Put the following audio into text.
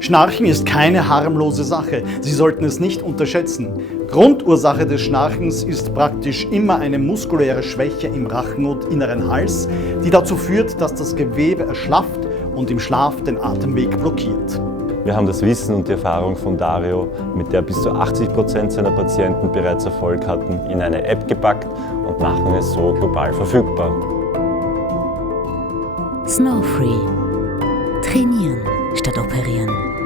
Schnarchen ist keine harmlose Sache. Sie sollten es nicht unterschätzen. Grundursache des Schnarchens ist praktisch immer eine muskuläre Schwäche im Rachen und inneren Hals, die dazu führt, dass das Gewebe erschlafft und im Schlaf den Atemweg blockiert. Wir haben das Wissen und die Erfahrung von Dario, mit der bis zu 80% seiner Patienten bereits Erfolg hatten, in eine App gepackt und machen es so global verfügbar. Snowfree. Trainieren statt operieren.